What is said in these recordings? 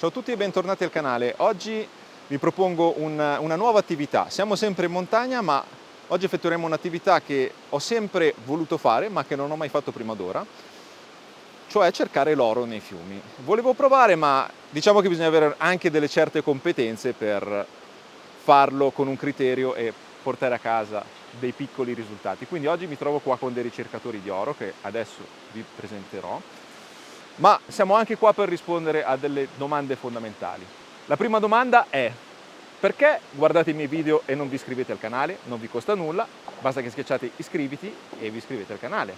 Ciao a tutti e bentornati al canale. Oggi vi propongo una nuova attività. Siamo sempre in montagna, ma oggi effettueremo un'attività che ho sempre voluto fare, ma che non ho mai fatto prima d'ora, cioè cercare l'oro nei fiumi. Volevo provare, ma diciamo che bisogna avere anche delle certe competenze per farlo con un criterio e portare a casa dei piccoli risultati. Quindi oggi mi trovo qua con dei ricercatori di oro che adesso vi presenterò. Ma siamo anche qua per rispondere a delle domande fondamentali. La prima domanda è: perché guardate i miei video e non vi iscrivete al canale? Non vi costa nulla, basta che schiacciate iscriviti e vi iscrivete al canale.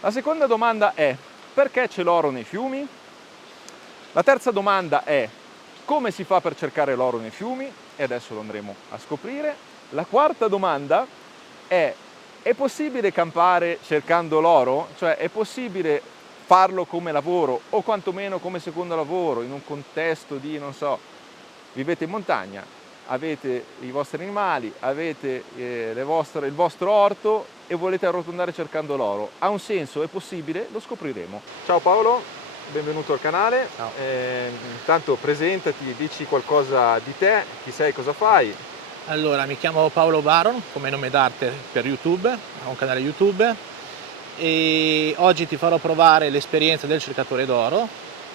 La seconda domanda è: perché c'è l'oro nei fiumi? La terza domanda è: come si fa per cercare l'oro nei fiumi? E adesso lo andremo a scoprire. La quarta domanda è possibile campare cercando l'oro? Cioè è possibile farlo come lavoro o quantomeno come secondo lavoro in un contesto di, non so, vivete in montagna, avete i vostri animali, avete il vostro orto e volete arrotondare cercando l'oro. Ha un senso? È possibile? Lo scopriremo. Ciao Paolo, benvenuto al canale. Ciao. Intanto presentati, dici qualcosa di te, chi sei, cosa fai. Allora, mi chiamo Paolo Baron, come nome d'arte per YouTube, ho un canale YouTube e oggi ti farò provare l'esperienza del cercatore d'oro.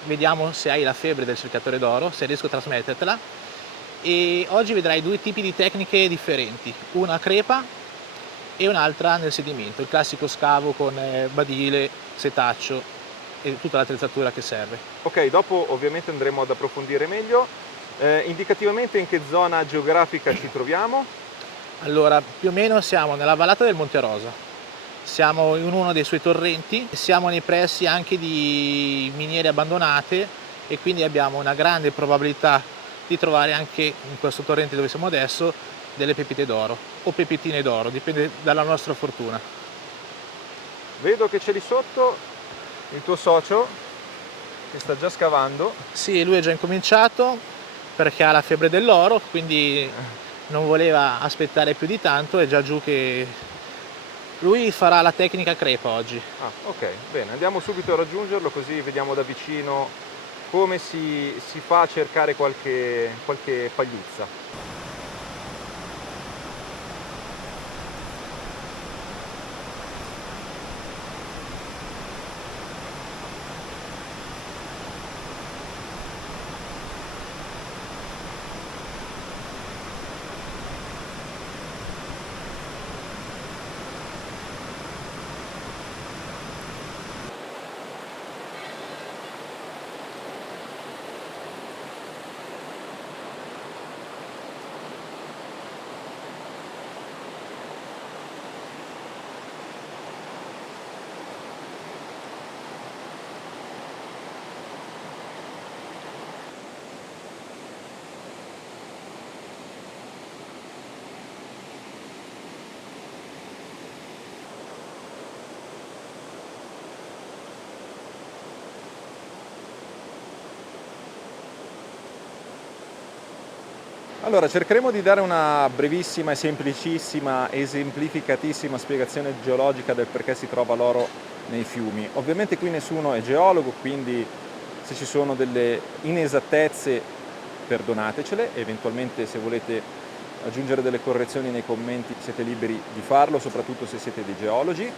Vediamo se hai la febbre del cercatore d'oro, se riesco a trasmettertela. E oggi vedrai due tipi di tecniche differenti, una a crepa e un'altra nel sedimento, il classico scavo con badile, setaccio e tutta l'attrezzatura che serve. Ok, dopo ovviamente andremo ad approfondire meglio. Indicativamente in che zona geografica ci troviamo? Allora, più o meno siamo nella vallata del Monte Rosa, siamo in uno dei suoi torrenti, siamo nei pressi anche di miniere abbandonate e quindi abbiamo una grande probabilità di trovare anche in questo torrente dove siamo adesso delle pepite d'oro o pepitine d'oro, dipende dalla nostra fortuna. Vedo che c'è lì sotto il tuo socio che sta già scavando. Sì, lui è già incominciato perché ha la febbre dell'oro, quindi non voleva aspettare più di tanto, è già giù che lui farà la tecnica crepa oggi. Ah, ok, bene, andiamo subito a raggiungerlo così vediamo da vicino come si fa a cercare qualche pagliuzza. Allora, cercheremo di dare una brevissima e semplicissima, esemplificatissima spiegazione geologica del perché si trova l'oro nei fiumi. Ovviamente qui nessuno è geologo, quindi se ci sono delle inesattezze perdonatecele, eventualmente se volete aggiungere delle correzioni nei commenti siete liberi di farlo, soprattutto se siete dei geologi.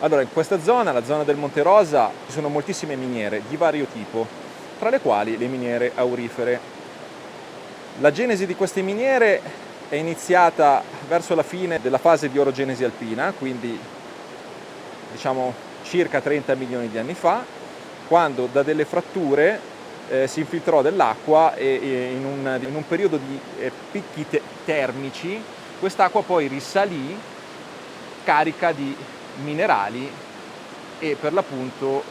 Allora, in questa zona, la zona del Monte Rosa, ci sono moltissime miniere di vario tipo, tra le quali le miniere aurifere. La genesi di queste miniere è iniziata verso la fine della fase di orogenesi alpina, quindi diciamo circa 30 milioni di anni fa, quando da delle fratture si infiltrò dell'acqua e in un periodo di picchi termici quest'acqua poi risalì carica di minerali e per l'appunto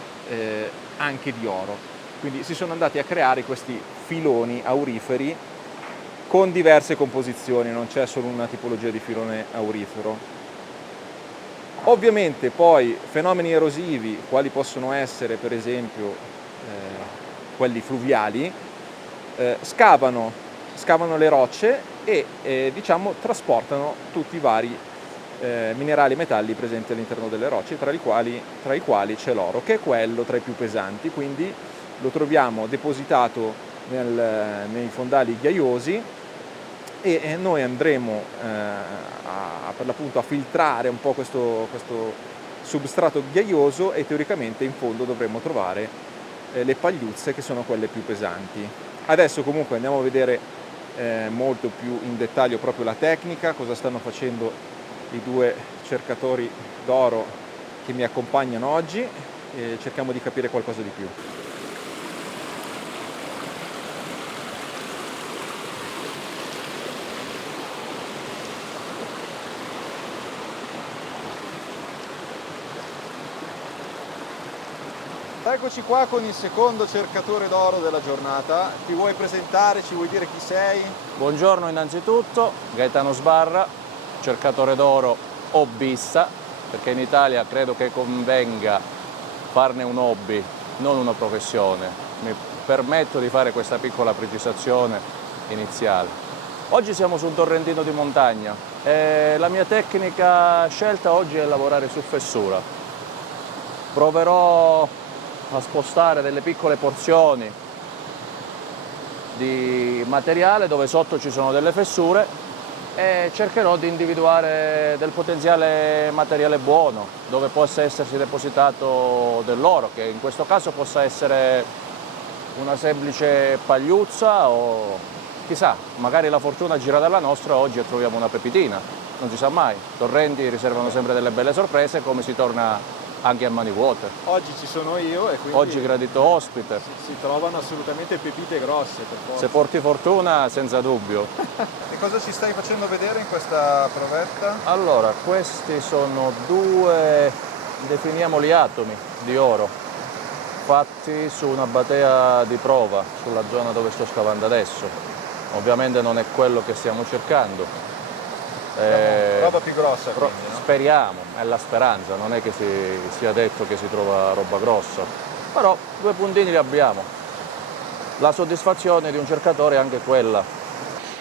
anche di oro. Quindi si sono andati a creare questi filoni auriferi con diverse composizioni, non c'è solo una tipologia di filone aurifero. Ovviamente poi fenomeni erosivi, quali possono essere per esempio quelli fluviali, scavano le rocce e diciamo trasportano tutti i vari minerali e metalli presenti all'interno delle rocce, tra i quali c'è l'oro, che è quello tra i più pesanti, quindi lo troviamo depositato nei fondali ghiaiosi, e noi andremo per l'appunto a filtrare un po' questo substrato ghiaioso, e teoricamente in fondo dovremo trovare le pagliuzze, che sono quelle più pesanti. Adesso comunque andiamo a vedere molto più in dettaglio proprio la tecnica, cosa stanno facendo i due cercatori d'oro che mi accompagnano oggi, e cerchiamo di capire qualcosa di più. Eccoci qua con il secondo cercatore d'oro della giornata. Ti vuoi presentare? Ci vuoi dire chi sei? Buongiorno innanzitutto, Gaetano Sbarra, cercatore d'oro hobbista, perché in Italia credo che convenga farne un hobby, non una professione. Mi permetto di fare questa piccola precisazione iniziale. Oggi siamo su un torrentino di montagna e la mia tecnica scelta oggi è lavorare su fessura. Proverò a spostare delle piccole porzioni di materiale dove sotto ci sono delle fessure e cercherò di individuare del potenziale materiale buono dove possa essersi depositato dell'oro, che in questo caso possa essere una semplice pagliuzza o chissà, magari la fortuna gira dalla nostra oggi e troviamo una pepitina, non si sa mai. Torrenti riservano sempre delle belle sorprese, come si torna anche a mani vuote. Oggi ci sono io, e quindi Oggi gradito ospite. si trovano assolutamente pepite grosse, per forza. Se porti fortuna, senza dubbio. E cosa ci stai facendo vedere in questa provetta? Allora, questi sono due, definiamoli atomi di oro, fatti su una batea di prova, sulla zona dove sto scavando adesso. Ovviamente non è quello che stiamo cercando. Roba più grossa, quindi, no? Speriamo, è la speranza, non è che sia detto che si trova roba grossa, però due puntini li abbiamo. La soddisfazione di un cercatore è anche quella.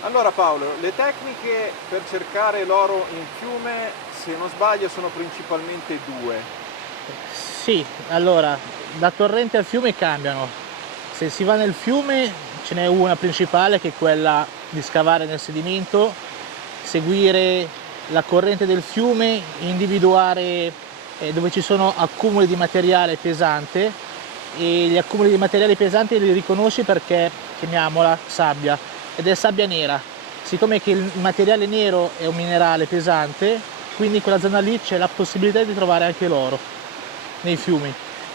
Allora Paolo, le tecniche per cercare l'oro in fiume, se non sbaglio, sono principalmente due. Sì, allora, da torrente al fiume cambiano. Se si va nel fiume ce n'è una principale, che è quella di scavare nel sedimento, seguire la corrente del fiume, individuare dove ci sono accumuli di materiale pesante, e gli accumuli di materiale pesante li riconosci perché, chiamiamola sabbia, ed è sabbia nera. Siccome che il materiale nero è un minerale pesante, quindi in quella zona lì c'è la possibilità di trovare anche l'oro nei fiumi.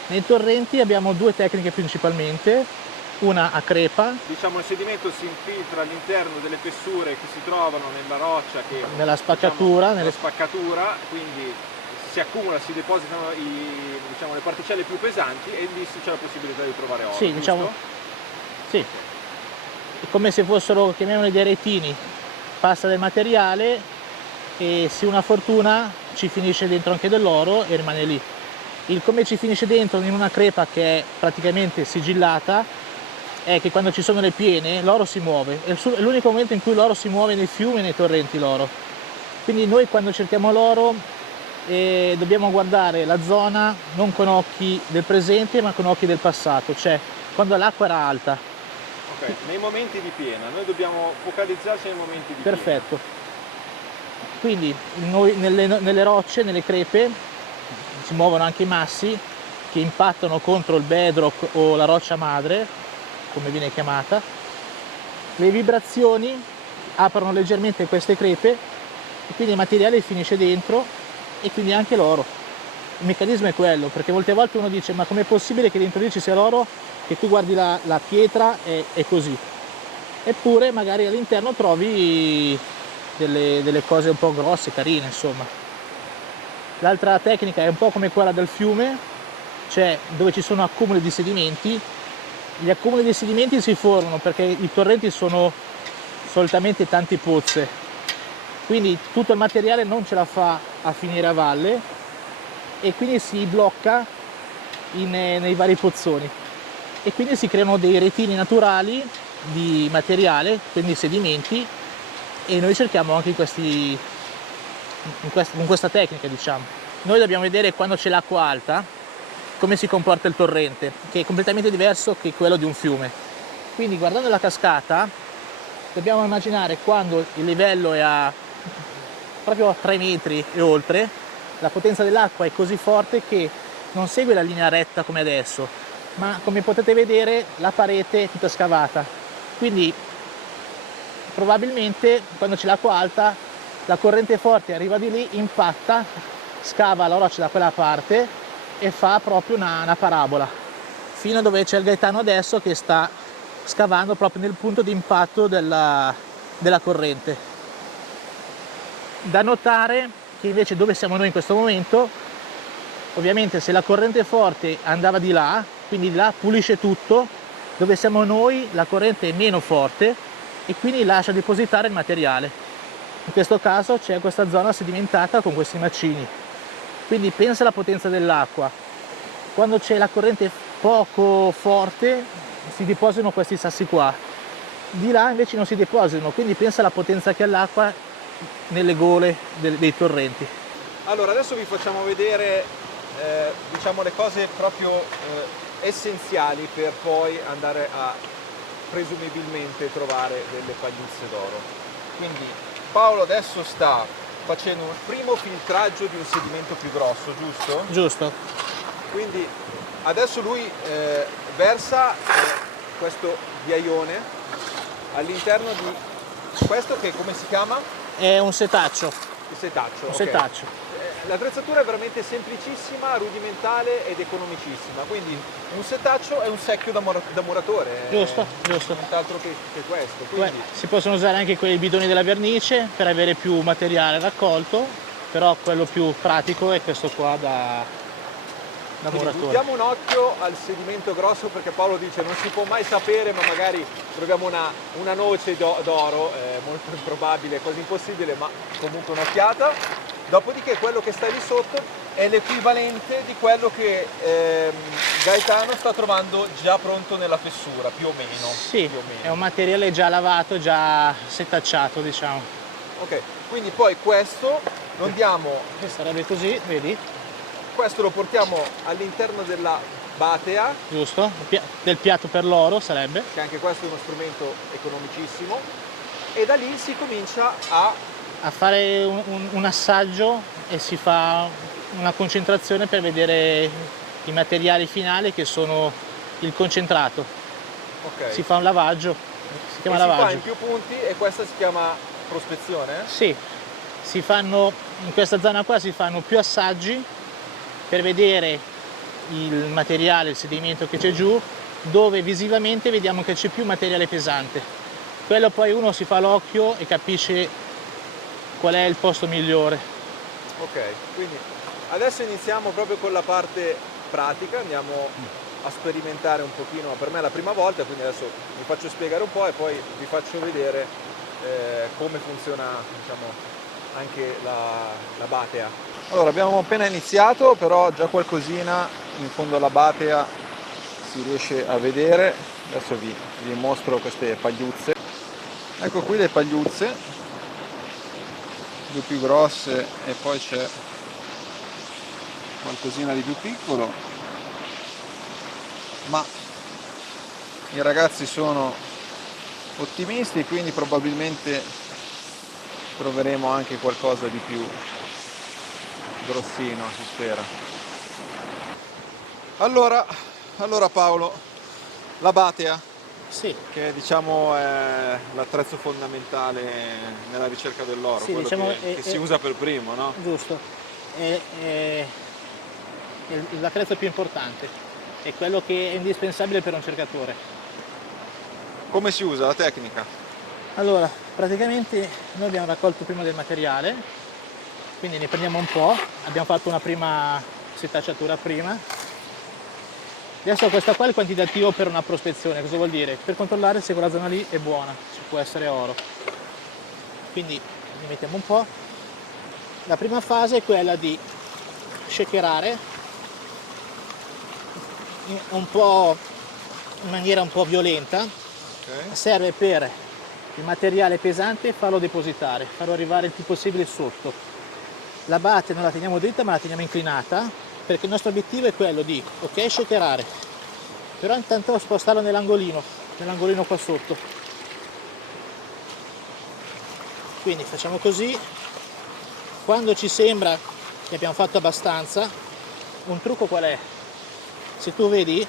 Nei torrenti abbiamo due tecniche principalmente, una a crepa. Diciamo il sedimento si infiltra all'interno delle fessure che si trovano nella roccia, Nella spaccatura, nella spaccatura, quindi si accumula, si depositano le particelle più pesanti, e lì c'è la possibilità di trovare oro. Sì, giusto? diciamo, sì. È come se fossero, chiamiamoli, dei retini. Passa del materiale e se una fortuna ci finisce dentro anche dell'oro e rimane lì. Il come ci finisce dentro in una crepa che è praticamente sigillata è che quando ci sono le piene l'oro si muove, è l'unico momento in cui l'oro si muove nei fiumi e nei torrenti l'oro. Quindi noi quando cerchiamo l'oro dobbiamo guardare la zona non con occhi del presente ma con occhi del passato, cioè quando l'acqua era alta. Ok, nei momenti di piena, noi dobbiamo focalizzarci nei momenti di Perfetto. Quindi noi nelle rocce, nelle crepe, si muovono anche i massi che impattano contro il bedrock o la roccia madre, come viene chiamata. Le vibrazioni aprono leggermente queste crepe e quindi il materiale finisce dentro, e quindi anche l'oro. Il meccanismo è quello, perché molte volte uno dice: ma com'è possibile che dentro lì ci sia l'oro, che tu guardi la pietra è così, eppure magari all'interno trovi delle cose un po' grosse, carine, insomma. L'altra tecnica è un po' come quella del fiume, cioè dove ci sono accumuli di sedimenti. Gli accumuli di sedimenti si formano perché i torrenti sono solitamente tante pozze, quindi tutto il materiale non ce la fa a finire a valle e quindi si blocca nei vari pozzoni, e quindi si creano dei retini naturali di materiale, quindi sedimenti, e noi cerchiamo anche con questa tecnica, diciamo. Noi dobbiamo vedere quando c'è l'acqua alta come si comporta il torrente, che è completamente diverso che quello di un fiume. Quindi guardando la cascata dobbiamo immaginare quando il livello è proprio a 3 metri e oltre, la potenza dell'acqua è così forte che non segue la linea retta come adesso, ma come potete vedere la parete è tutta scavata, quindi probabilmente quando c'è l'acqua alta la corrente forte arriva di lì, impatta, scava la roccia da quella parte e fa proprio una parabola fino a dove c'è il Gaetano adesso che sta scavando proprio nel punto di impatto della corrente. Da notare che invece dove siamo noi in questo momento, ovviamente se la corrente forte andava di là, quindi di là pulisce tutto, dove siamo noi la corrente è meno forte e quindi lascia depositare il materiale. In questo caso c'è questa zona sedimentata con questi macini, quindi pensa alla potenza dell'acqua. Quando c'è la corrente poco forte si depositano questi sassi qua, di là invece non si depositano, quindi pensa alla potenza che ha l'acqua nelle gole dei torrenti. Allora adesso vi facciamo vedere diciamo le cose proprio essenziali per poi andare a presumibilmente trovare delle pagliuzze d'oro. Quindi Paolo adesso sta facendo un primo filtraggio di un sedimento più grosso, giusto? Giusto. Quindi adesso lui versa questo ghiaione all'interno di questo che come si chiama? È un setaccio. Il setaccio. Un ok. setaccio. L'attrezzatura è veramente semplicissima, rudimentale ed economicissima, quindi un setaccio è un secchio da muratore. Giusto, giusto. Nient'altro che questo. Quindi Si possono usare anche quei bidoni della vernice per avere più materiale raccolto, però quello più pratico è questo qua da muratore. diamo un occhio al sedimento grosso perché Paolo dice non si può mai sapere, ma magari troviamo una noce d'oro, molto improbabile, quasi impossibile, ma comunque un'occhiata. Dopodiché quello che sta lì sotto è l'equivalente di quello che Gaetano sta trovando già pronto nella fessura, più o meno. Sì, più o meno. è un materiale già lavato, già setacciato, diciamo. Ok, quindi poi questo lo andiamo, Che sarebbe così, vedi? questo lo portiamo all'interno della batea, Giusto? Del piatto per l'oro sarebbe. che anche questo è uno strumento economicissimo, e da lì si comincia A fare un assaggio e si fa una concentrazione per vedere i materiali finali che sono il concentrato. ok, Si fa un lavaggio, si chiama e si lavaggio. fa in più punti e questa si chiama prospezione? Sì, si fanno, in questa zona qua si fanno più assaggi per vedere il materiale, il sedimento che c'è giù, dove visivamente vediamo che c'è più materiale pesante. Quello poi uno si fa l'occhio e capisce qual è il posto migliore. Ok, quindi adesso iniziamo proprio con la parte pratica, andiamo a sperimentare un pochino, per me è la prima volta, quindi adesso vi faccio spiegare un po' e poi vi faccio vedere come funziona, diciamo, anche la batea. Allora abbiamo appena iniziato, però già qualcosina in fondo alla batea si riesce a vedere. Adesso vi mostro queste pagliuzze. Ecco qui le pagliuzze, due più grosse e poi c'è qualcosina di più piccolo, ma i ragazzi sono ottimisti, quindi probabilmente troveremo anche qualcosa di più grossino, si spera. Allora Paolo, la batea, Sì, che diciamo è l'attrezzo fondamentale nella ricerca dell'oro, sì, quello diciamo che si usa per primo, no? giusto. È l'attrezzo più importante, è quello che è indispensabile per un cercatore. Come si usa la tecnica? Allora, praticamente noi abbiamo raccolto prima del materiale, quindi ne prendiamo un po', abbiamo fatto una prima setacciatura prima. Adesso questa qua è il quantitativo per una prospezione, cosa vuol dire? Per controllare se quella zona lì è buona, se può essere oro. Quindi ne mettiamo un po'. La prima fase è quella di shakerare un po' in maniera un po' violenta, Ok. serve per il materiale pesante farlo depositare, farlo arrivare il più possibile sotto. La batte non la teniamo dritta ma la teniamo inclinata, perché il nostro obiettivo è quello di, ok, shakerare, però intanto spostarlo nell'angolino nell'angolino qua sotto. Quindi facciamo così. Quando ci sembra che abbiamo fatto abbastanza, un trucco qual è? Se tu vedi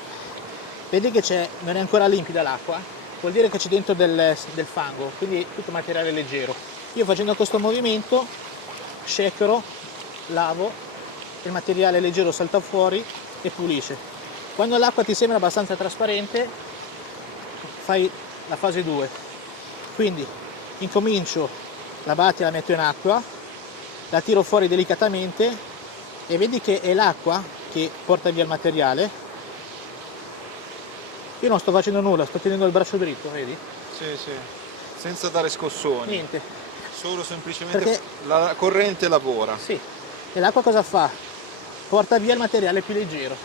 che non è ancora limpida l'acqua, vuol dire che c'è dentro del fango, quindi tutto materiale leggero. Io facendo questo movimento shakero, lavo, il materiale leggero salta fuori e pulisce. Quando l'acqua ti sembra abbastanza trasparente, fai la fase 2. Quindi incomincio, la batti, la metto in acqua, la tiro fuori delicatamente e vedi che è l'acqua che porta via il materiale. Io non sto facendo nulla, sto tenendo il braccio dritto, vedi? Sì, sì. Senza dare scossoni. Niente. Solo semplicemente Perché la corrente lavora. sì. E l'acqua cosa fa? Porta via il materiale più leggero.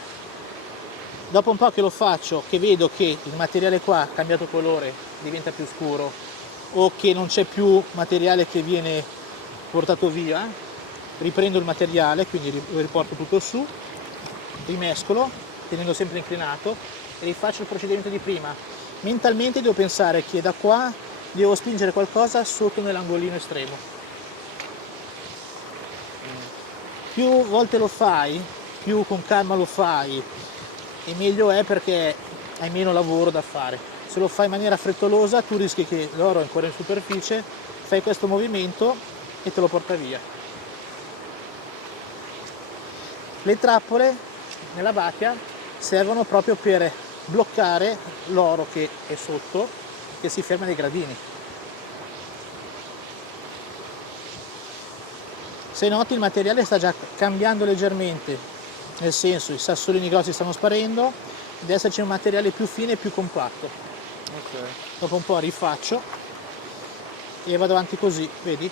Dopo un po' che lo faccio, che vedo che il materiale qua ha cambiato colore, diventa più scuro, o che non c'è più materiale che viene portato via, riprendo il materiale, quindi lo riporto tutto su, rimescolo, tenendo sempre inclinato, e rifaccio il procedimento di prima. Mentalmente devo pensare che da qua devo spingere qualcosa sotto nell'angolino estremo. Più volte lo fai, più con calma lo fai, e meglio è, perché hai meno lavoro da fare. Se lo fai in maniera frettolosa tu rischi che l'oro è ancora in superficie, fai questo movimento e te lo porta via. Le trappole nella battia servono proprio per bloccare l'oro che è sotto, che si ferma nei gradini. Se noti il materiale sta già cambiando leggermente, nel senso i sassolini grossi stanno sparendo, deve esserci un materiale più fine e più compatto. Ok. Dopo un po' rifaccio e vado avanti così, vedi?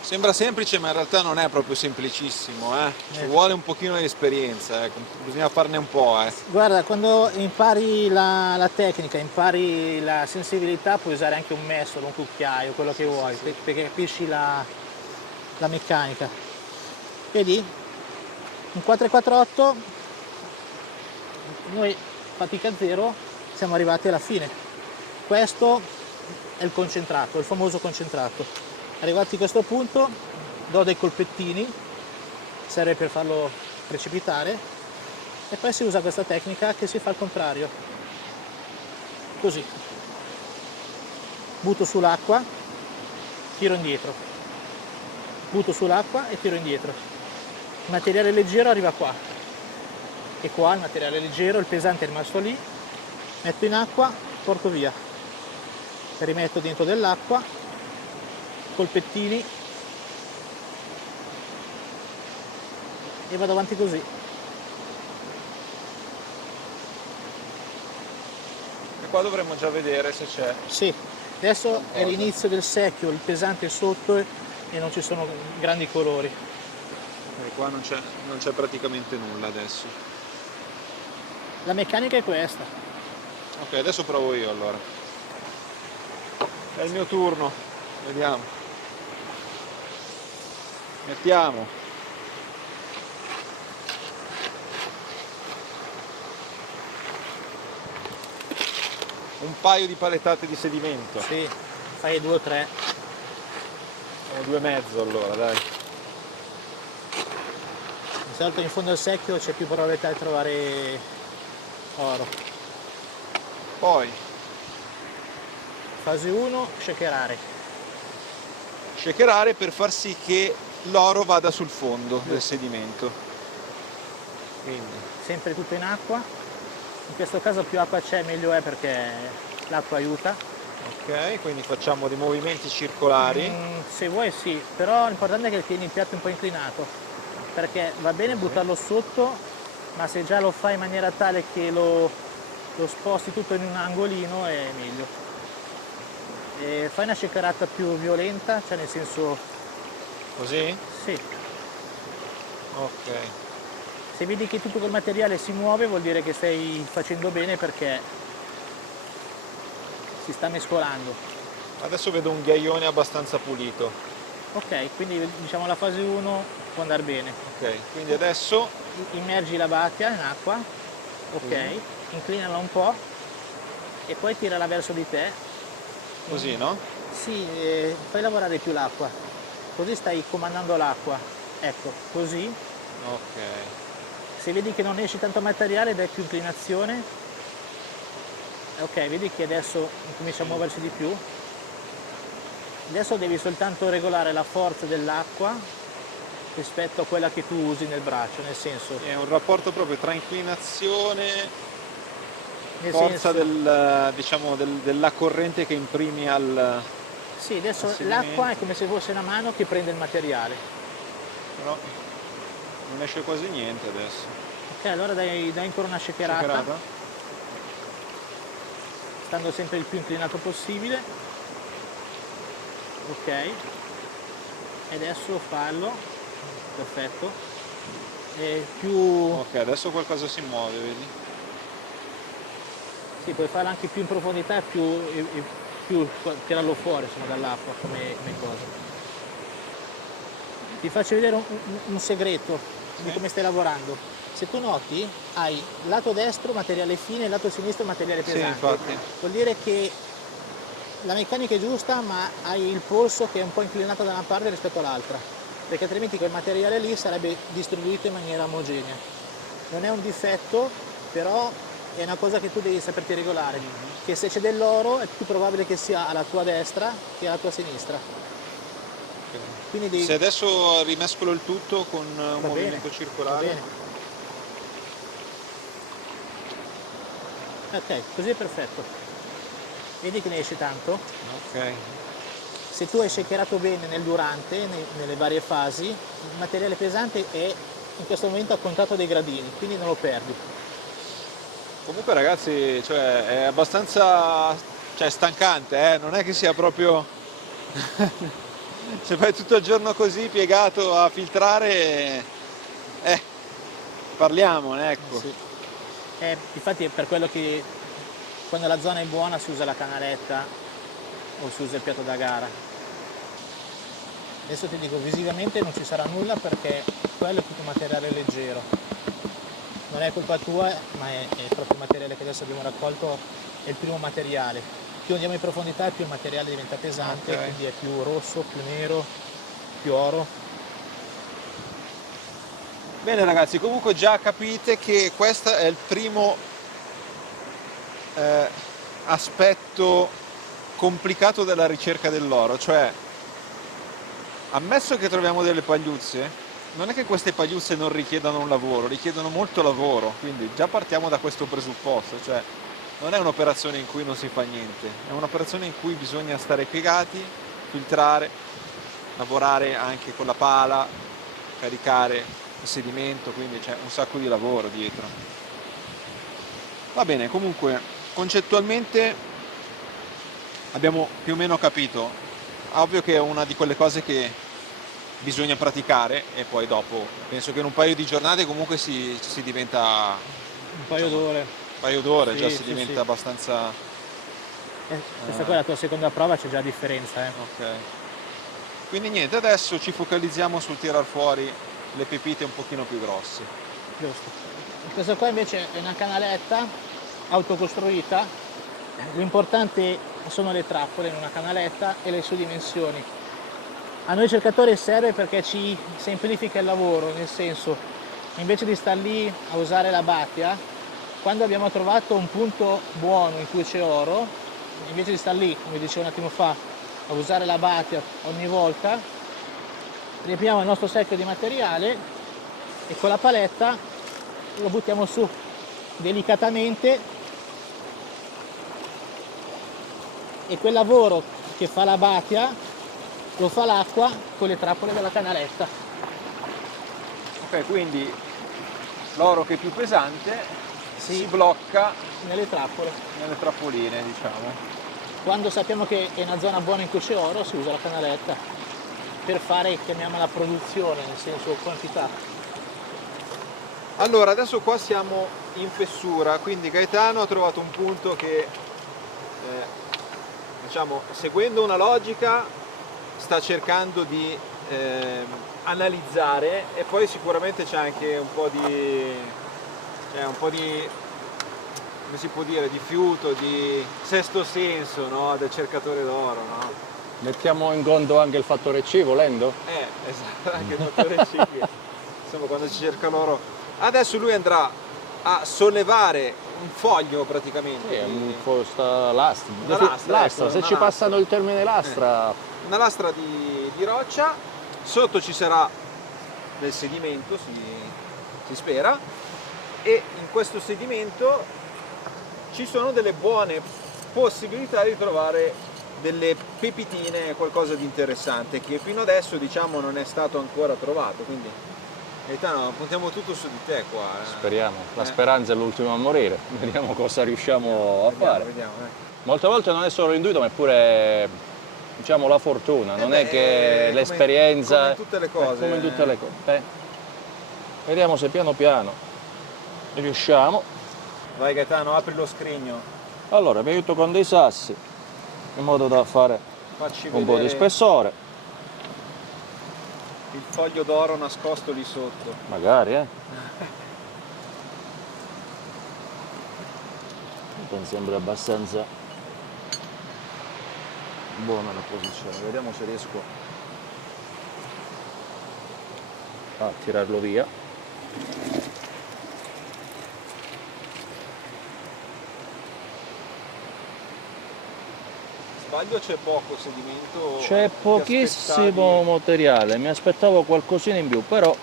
Sembra semplice, ma in realtà non è proprio semplicissimo, eh. Ci vuole un pochino di esperienza, bisogna farne un po', eh. Guarda, quando impari la tecnica, impari la sensibilità, puoi usare anche un mestolo, un cucchiaio, quello che vuoi, perché capisci la meccanica. Vedi? In 448 noi, fatica zero, siamo arrivati alla fine. Questo è il concentrato, il famoso concentrato. Arrivati a questo punto do dei colpettini, serve per farlo precipitare, e poi si usa questa tecnica che si fa al contrario, così, butto sull'acqua, tiro indietro, butto sull'acqua e tiro indietro. Il materiale leggero arriva qua, e qua il materiale leggero, il pesante è rimasto lì, metto in acqua, porto via, rimetto dentro dell'acqua, colpettini, e vado avanti così. E qua dovremmo già vedere se c'è. Sì, adesso è l'inizio del secchio, il pesante è sotto e non ci sono grandi colori. E qua non c'è praticamente nulla adesso. La meccanica è questa. Ok, adesso provo io allora. È il mio turno, vediamo. Mettiamo un paio di palettate di sedimento. Sì, fai 2 o 3. Sono 2,5 allora, dai. Di solito in fondo al secchio c'è più probabilità di trovare oro. Poi Fase 1, shakerare. shakerare per far sì che l'oro vada sul fondo del sedimento. Quindi Sempre tutto in acqua. In questo caso più acqua c'è meglio è, perché l'acqua aiuta. ok, quindi facciamo dei movimenti circolari. Se vuoi sì, però l'importante è che tieni il piatto un po' inclinato, perché va bene buttarlo sotto, ma se già lo fai in maniera tale che lo sposti tutto in un angolino è meglio. E fai una shakerata più violenta, cioè nel senso, Così? sì, Ok. se vedi che tutto quel materiale si muove vuol dire che stai facendo bene, perché si sta mescolando. Adesso vedo un ghiaione abbastanza pulito. Ok, quindi diciamo la fase 1 può andare bene. Ok, quindi adesso Immergi la batia in acqua, ok, inclinala un po' e poi tirala verso di te. così, no? Sì, fai lavorare più l'acqua, così stai comandando l'acqua. Ecco, così. Ok. Se vedi che non esci tanto materiale, dai più inclinazione. Ok, vedi che adesso comincia a muoversi di più. Adesso devi soltanto regolare la forza dell'acqua rispetto a quella che tu usi nel braccio, nel senso, È un rapporto proprio tra inclinazione, nel forza senso diciamo, della corrente che imprimi al sì, adesso sedimento. l'acqua è come se fosse una mano che prende il materiale. Però non esce quasi niente adesso. Ok, allora dai ancora una shakerata, Shakerata? stando sempre il più inclinato possibile. Ok, e adesso fallo, perfetto. E più, Ok, adesso qualcosa si muove, vedi? sì, puoi farlo anche più in profondità e più tirarlo fuori insomma, dall'acqua come cosa. Ti faccio vedere un segreto di Sì? come stai lavorando. Se tu noti, hai lato destro materiale fine e lato sinistro materiale Sì, pesante. infatti. Vuol dire che la meccanica è giusta, ma hai il polso che è un po' inclinato da una parte rispetto all'altra, perché altrimenti quel materiale lì sarebbe distribuito in maniera omogenea. Non è un difetto, però è una cosa che tu devi saperti regolare, che se c'è dell'oro è più probabile che sia alla tua destra che alla tua sinistra. Quindi devi... Se adesso rimescolo il tutto con un Va bene, movimento va circolare. bene. Ok, così è perfetto. Vedi che ne esce tanto? Ok. Se tu hai shakerato bene nel durante, nelle varie fasi, il materiale pesante è in questo momento a contatto dei gradini, quindi non lo perdi. Comunque ragazzi, cioè, è abbastanza stancante, non è che sia proprio se fai tutto il giorno così piegato a filtrare, parliamone, ecco. Sì. Infatti è per quello che quando la zona è buona si usa la canaletta o si usa il piatto da gara. Adesso ti dico, visivamente non ci sarà nulla perché quello è tutto materiale leggero. Non è colpa tua, ma è proprio il materiale che adesso abbiamo raccolto, è il primo materiale. Più andiamo in profondità più il materiale diventa pesante, Ok. quindi è più rosso, più nero, più oro. Bene ragazzi, comunque già capite che questo è il primo eh, aspetto complicato della ricerca dell'oro, cioè ammesso che troviamo delle pagliuzze, non è che queste pagliuzze non richiedano un lavoro, richiedono molto lavoro, quindi già partiamo da questo presupposto, cioè non è un'operazione in cui non si fa niente, è un'operazione in cui bisogna stare piegati, filtrare, lavorare anche con la pala, caricare il sedimento, quindi c'è un sacco di lavoro dietro. Va bene, comunque concettualmente abbiamo più o meno capito. Ovvio che è una di quelle cose che bisogna praticare e poi dopo penso che in un paio di giornate comunque si diventa, Un paio diciamo, un d'ore. paio d'ore già Sì, si sì, sì. diventa abbastanza. Questa qua è la tua seconda prova, c'è già differenza. Ok. Quindi niente, adesso ci focalizziamo sul tirar fuori le pepite un pochino più grosse. Giusto. Questa qua invece è una canaletta autocostruita. L'importante sono le trappole in una canaletta e le sue dimensioni. A noi cercatori serve perché ci semplifica il lavoro, nel senso, invece di star lì a usare la batia, quando abbiamo trovato un punto buono in cui c'è oro, invece di star lì, come dicevo un attimo fa, a usare la batia ogni volta, riempiamo il nostro secchio di materiale e con la paletta lo buttiamo su delicatamente e quel lavoro che fa la batia lo fa l'acqua con le trappole della canaletta. Ok, quindi l'oro che è più pesante Sì, si blocca nelle trappole. nelle trappoline, diciamo. Quando sappiamo che è una zona buona in cui c'è oro si usa la canaletta per fare, chiamiamola produzione, nel senso quantità. Allora, adesso qua siamo in fessura, quindi Gaetano ha trovato un punto che, diciamo, seguendo una logica, sta cercando di analizzare, e poi sicuramente c'è anche un po' di come si può dire, di fiuto, di sesto senso, no? Del cercatore d'oro, no? Mettiamo in conto anche il fattore C volendo? Esatto, anche il fattore C. Insomma, quando si cerca l'oro. Adesso lui andrà a sollevare un foglio praticamente. Sta lastra. Lastra, Se una ci passano il termine lastra. Una lastra di roccia, sotto ci sarà del sedimento, si spera, e in questo sedimento ci sono delle buone possibilità di trovare delle pepitine, qualcosa di interessante che fino adesso diciamo non è stato ancora trovato, quindi Gaetano, puntiamo tutto su di te qua. Speriamo, la speranza è l'ultima a morire, vediamo cosa riusciamo a fare. Vediamo. Molte volte non è solo l'intuito, ma è pure, diciamo, la fortuna, non è che l'esperienza. Come in tutte le cose. Come in tutte le cose. Vediamo se piano piano riusciamo. Vai Gaetano, apri lo scrigno. Allora, vi aiuto con dei sassi, in modo da fare Facci un po' di spessore. Il foglio d'oro nascosto lì sotto. Magari, Non sembra abbastanza buona la posizione. Vediamo se riesco a tirarlo via. Sbaglio, c'è poco sedimento? C'è pochissimo materiale, mi aspettavo qualcosina in più, però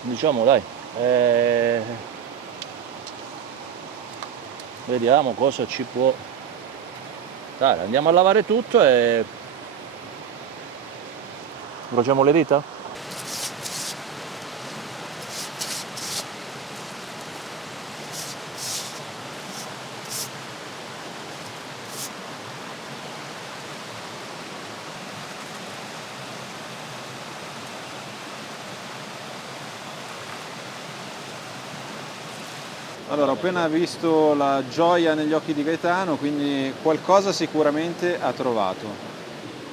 diciamo dai, vediamo cosa ci può dare. Andiamo a lavare tutto e incrociamo le dita? Allora, ho appena visto la gioia negli occhi di Gaetano, quindi qualcosa sicuramente ha trovato.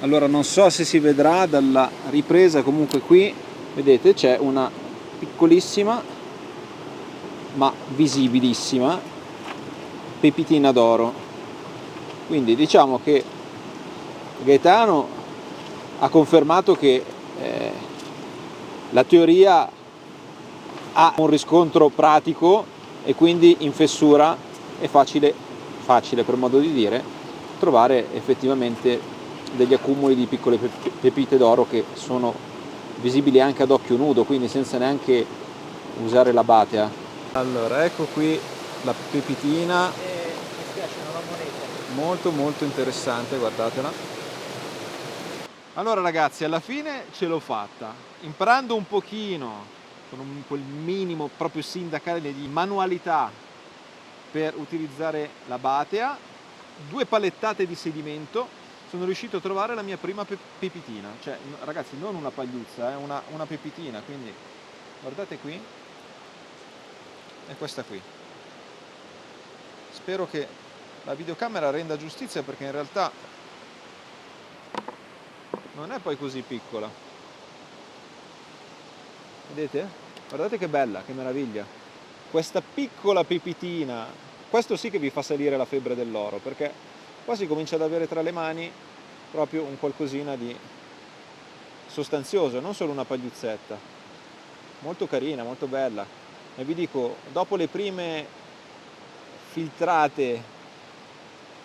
Allora, non so se si vedrà dalla ripresa, comunque qui, vedete, c'è una piccolissima, ma visibilissima, pepitina d'oro. Quindi diciamo che Gaetano ha confermato che la teoria ha un riscontro pratico, e quindi in fessura è facile per modo di dire trovare effettivamente degli accumuli di piccole pepite d'oro che sono visibili anche ad occhio nudo, quindi senza neanche usare la batea. Allora, ecco qui la pepitina, Mi spiace, non ho moneta. molto interessante, guardatela. Allora ragazzi, alla fine ce l'ho fatta, imparando un pochino con quel minimo proprio sindacale di manualità per utilizzare la batea, 2 palettate di sedimento, sono riuscito a trovare la mia prima pepitina. Cioè ragazzi, non una pagliuzza, una pepitina, quindi guardate qui, è questa qui. Spero che la videocamera renda giustizia, perché in realtà non è poi così piccola. Vedete? Guardate che bella, che meraviglia. Questa piccola pepitina, questo sì che vi fa salire la febbre dell'oro, perché qua si comincia ad avere tra le mani proprio un qualcosina di sostanzioso, non solo una pagliuzzetta. Molto carina, molto bella. E vi dico, dopo le prime filtrate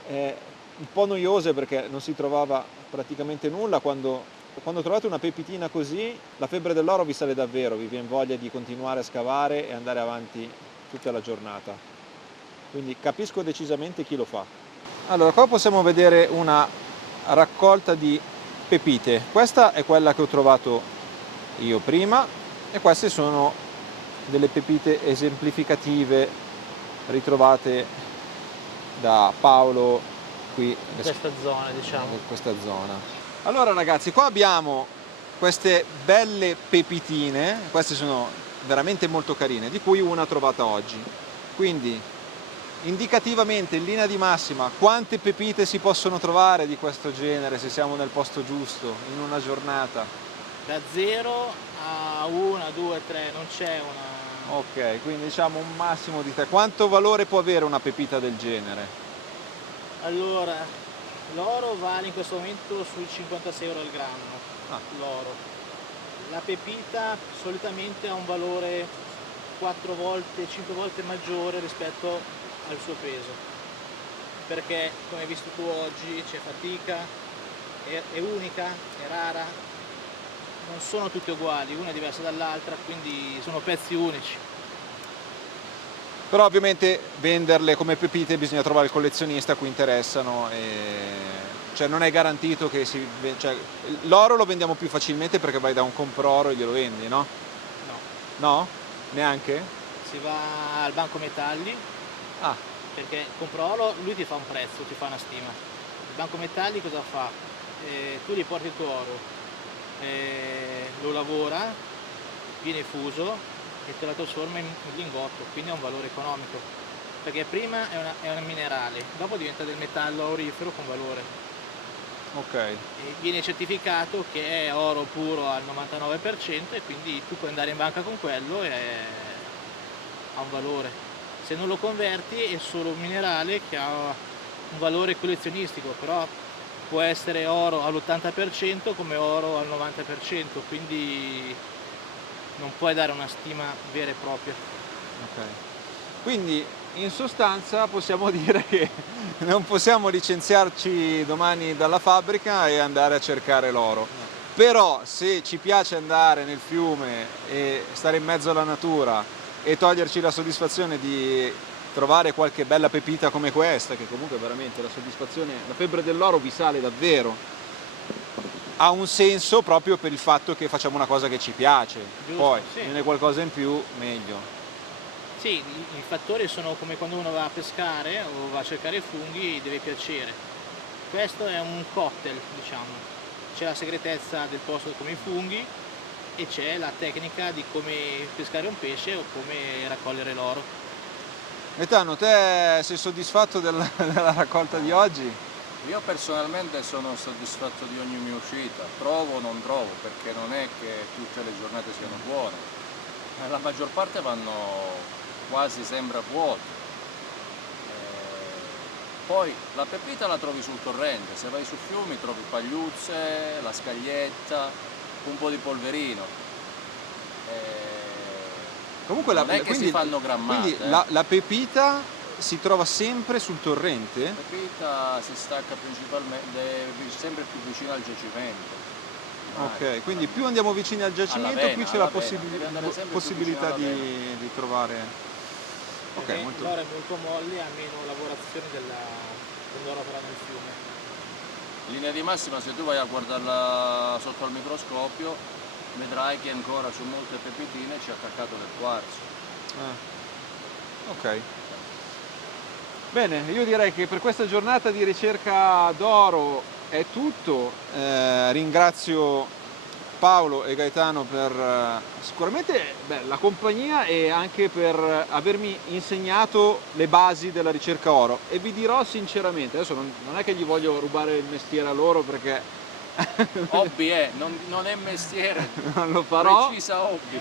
un po' noiose, perché non si trovava praticamente nulla, quando trovate una pepitina così, la febbre dell'oro vi sale davvero, vi viene voglia di continuare a scavare e andare avanti tutta la giornata. Quindi capisco decisamente chi lo fa. Allora, qua possiamo vedere una raccolta di pepite. Questa è quella che ho trovato io prima, e queste sono delle pepite esemplificative ritrovate da Paolo qui In questa zona, diciamo. in questa zona. Allora ragazzi, qua abbiamo queste belle pepitine, queste sono veramente molto carine, di cui una trovata oggi. Quindi indicativamente, in linea di massima, quante pepite si possono trovare di questo genere se siamo nel posto giusto, in una giornata? Da 0 a 1, 2, 3, non c'è una... Ok, quindi diciamo un massimo di 3. Quanto valore può avere una pepita del genere? Allora, l'oro vale in questo momento sui 56 euro al grammo, Ah. l'oro. La pepita solitamente ha un valore 4 volte, 5 volte maggiore rispetto al suo peso, perché come hai visto tu oggi c'è fatica, è unica, è rara, non sono tutte uguali, una è diversa dall'altra, quindi sono pezzi unici. Però ovviamente venderle come pepite bisogna trovare il collezionista a cui interessano, cioè non è garantito che cioè, l'oro lo vendiamo più facilmente perché vai da un comproro e glielo vendi, no? No, No? Neanche? si va al banco metalli, Ah, perché compra oro, lui ti fa un prezzo, ti fa una stima. Il banco metalli cosa fa? Tu gli porti il tuo oro, lo lavora, viene fuso e te la trasforma in lingotto, quindi ha un valore economico, perché prima è un minerale, dopo diventa del metallo aurifero con valore ok. e viene certificato che è oro puro al 99% e quindi tu puoi andare in banca con quello e ha un valore. Se non lo converti è solo un minerale che ha un valore collezionistico, però può essere oro all'80% come oro al 90%, quindi non puoi dare una stima vera e propria. Ok. Quindi in sostanza possiamo dire che non possiamo licenziarci domani dalla fabbrica e andare a cercare l'oro. Però se ci piace andare nel fiume e stare in mezzo alla natura e toglierci la soddisfazione di trovare qualche bella pepita come questa, che comunque veramente la soddisfazione, la febbre dell'oro vi sale davvero, ha un senso proprio per il fatto che facciamo una cosa che ci piace. Giusto, Poi sì. se ne è qualcosa in più, meglio. Sì, i fattori sono come quando uno va a pescare o va a cercare funghi, deve piacere. Questo è un cocktail, diciamo. C'è la segretezza del posto come i funghi e c'è la tecnica di come pescare un pesce o come raccogliere l'oro. Gaetano, te sei soddisfatto della raccolta di oggi? Io personalmente sono soddisfatto di ogni mia uscita, trovo o non trovo, perché non è che tutte le giornate siano buone, la maggior parte vanno quasi sempre vuote. Poi la pepita la trovi sul torrente, se vai su fiumi trovi pagliuzze, la scaglietta, un po' di polverino. Comunque non è che si fanno grammate. quindi la pepita si trova sempre sul torrente? La pepita si stacca principalmente sempre più vicino al giacimento. Ok, quindi più andiamo vicini al giacimento, vena, più c'è la alla vena, devi andare sempre più possibilità vicino alla vena. di trovare. Ok, Perché molto l'oro è molto molle, ha meno lavorazione dell'oro però nel fiume. In linea di massima, se tu vai a guardarla sotto al microscopio, vedrai che ancora su molte pepitine c'è attaccato del quarzo. Ok. Bene, io direi che per questa giornata di ricerca d'oro è tutto. Ringrazio Paolo e Gaetano per sicuramente la compagnia e anche per avermi insegnato le basi della ricerca oro, e vi dirò sinceramente, adesso non è che gli voglio rubare il mestiere a loro perché Hobby non è mestiere, non lo farò, precisa hobby.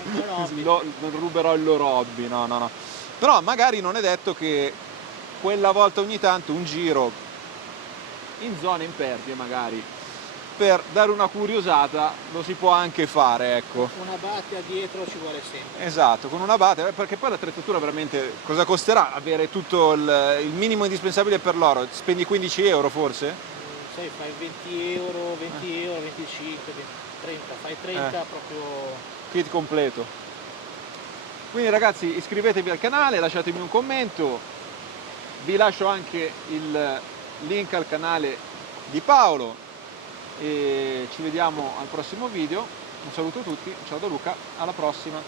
non ruberò il loro hobby, no. Però magari non è detto che quella volta ogni tanto un giro in zone impervie magari per dare una curiosata lo si può anche fare, ecco. Una batte dietro ci vuole sempre. Esatto, con una base, perché poi l'attrezzatura veramente cosa costerà avere tutto il minimo indispensabile per l'oro? Spendi 15 euro forse? Sai, fai 20 euro, 20 euro, 25, 30, fai 30 proprio... Kit completo. Quindi ragazzi, iscrivetevi al canale, lasciatemi un commento, vi lascio anche il link al canale di Paolo e ci vediamo al prossimo video. Un saluto a tutti, ciao da Luca, alla prossima.